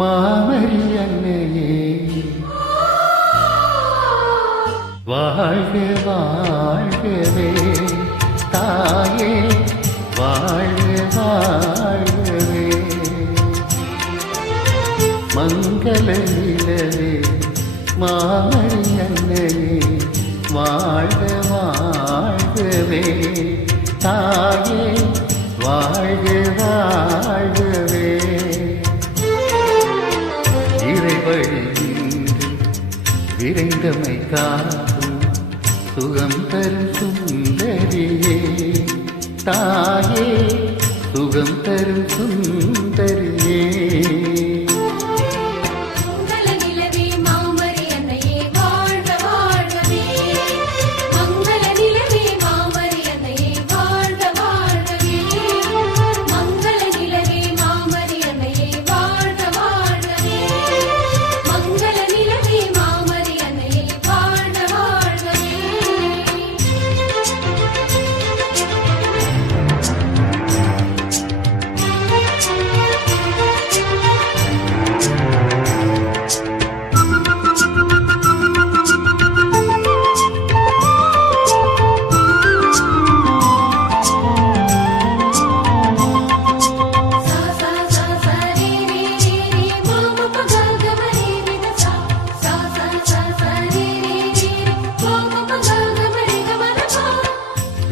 மாமரி அன்னையே வாழ்க வாழ்கவே. தாயே வாழ்க வாழ்கவே. மங்கள நிலவே மாமரி அன்னையே வாழ்க வாழ்கவே. தாயே வாழ்க வாழ்க விரைந்தமை காக்கும் சுகம் தரும் சுந்தரியே. தாயே சுகம் தரும் சுந்தரியே.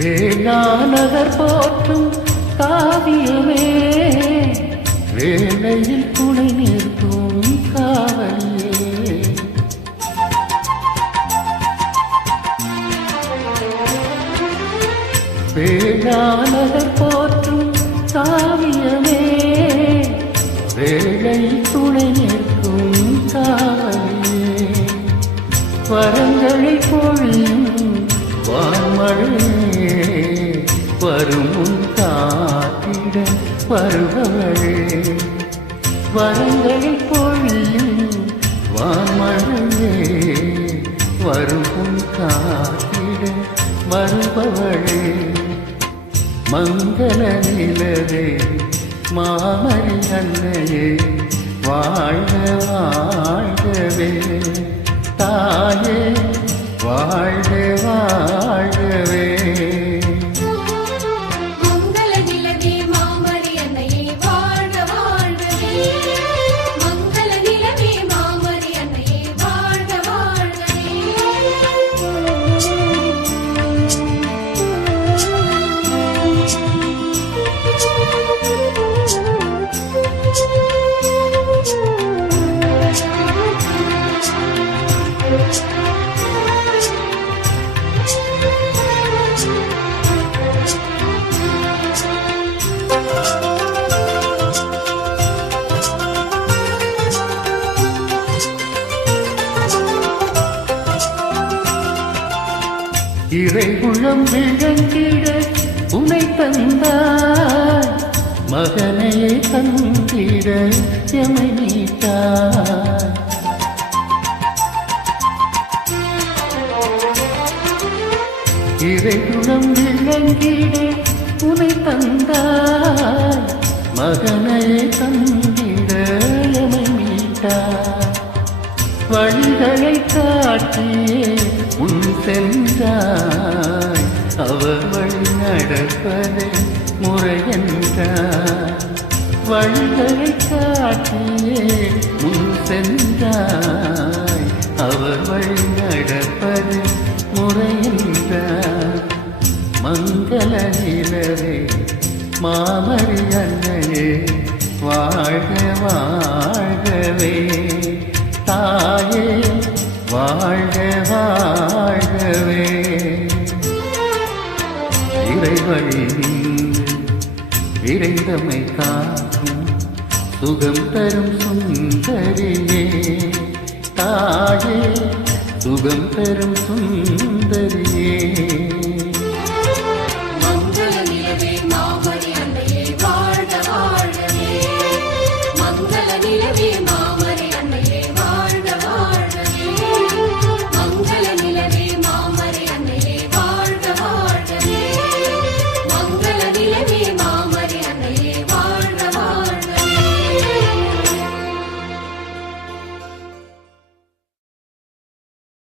வேளாநகர் போற்றும் காவியமே. வேலையில் துணை நிற்கும் காவலியே வேளாநகர் போற்றும் காவியமே. வேலை துணை நிற்கும் காவலியே வரங்களை பொழியும் வான்மழை வரும் உன் காத்திட வருபவளே வரங்களில் பொழியும் வான்மழையே வரும் உன் காத்திட வருபவளே. மங்கள நிலவே மாமரி அன்னையே வாழ்க வாழ்கவே. தாயே வாழ்க வாழ்கவே. இறைகுளம் விளங்கிட உனை தந்தாய். மகனையே தந்திட எமை நீத்தாய் இறைகுணம் விளங்கிட உனை தந்தாய். மகனையே தந்திட எமை மீட்டாய் வழிகளை காட்டியே சென்றாய் அவர் வழி நடப்பதை முறையென்றாய் வழிகளை காட்டியே முன் சென்றாய். அவர் வழி நடப்பது முறையென்றாய் மங்கள நிலவே மாமரி இறைவழி நின்று விரைந்தமை காக்கும் சுகம் தரும் சுந்தரியே. தாயே சுகம் தரும் சுந்தரியே.